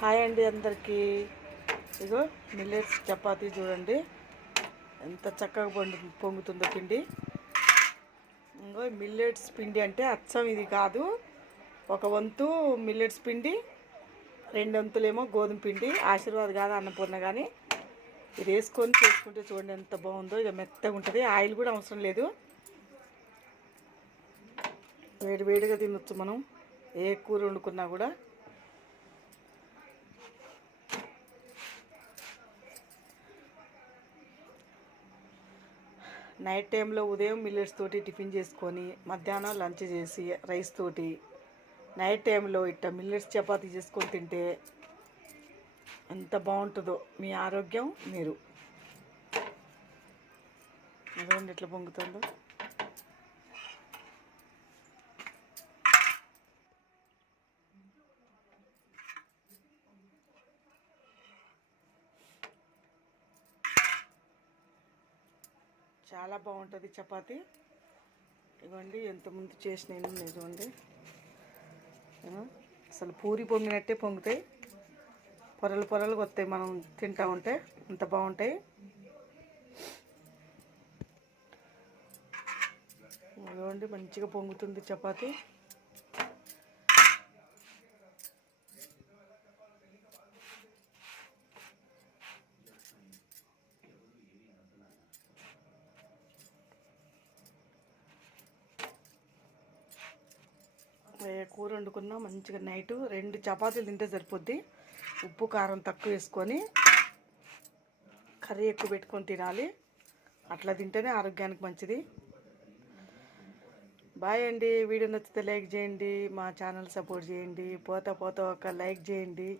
Hi అండి అందరికీ. ఇగో millets chapati చూడండి ఎంత చక్కగా పొంగుతుందో పిండి. ఇంకో మిల్లెట్స్ పిండి అంటే అచ్చం ఇది కాదు, ఒక వంతు మిల్లెట్స్ పిండి, 2 వంతులేమో గోధుమ పిండి. ఆశీర్వాద్ కాదు అన్నపూర్ణ, కానీ ఇది వేసుకొని చేసుకుంటే చూడండి ఎంత బాగుందో. ఇక మెత్తగా ఉంటుంది, ఆయిల్ కూడా అవసరం లేదు. వేడి వేడిగా తినొచ్చు మనం, ఏ కూర వండుకున్నా కూడా. నైట్ టైంలో ఉదయం మిల్లెట్స్ తోటి టిఫిన్ చేసుకొని, మధ్యాహ్నం లంచ్ చేసి రైస్ తోటి, నైట్ టైంలో ఇట్లా మిల్లెట్స్ చపాతీ చేసుకొని తింటే ఎంత బాగుంటుందో. మీ ఆరోగ్యం మీరు. అదేంటి ఎట్లా పొంగుతుందో. చాలా బాగుంటుంది చపాతీ. ఇవ్వండి ఎంతమంది చేసినాయి చూడండి, అసలు పూరి పొంగినట్టే పొంగుతాయి, పొరలు పొరలు వస్తాయి మనం తింటా ఉంటే. అంత బాగుంటాయి. ఇవ్వండి మంచిగా పొంగుతుంది చపాతీ. కూర వండుకున్నా మంచిగా నైట్ 2 చపాతీలు తింటే సరిపోద్ది. ఉప్పు కారం తక్కువ వేసుకొని కర్రీ ఎక్కువ పెట్టుకొని తినాలి. అట్లా తింటేనే ఆరోగ్యానికి మంచిది. బాయ్ అండి. వీడియో నచ్చితే లైక్ చేయండి, మా ఛానల్ సపోర్ట్ చేయండి. పోతా పోతా ఒక లైక్ చేయండి.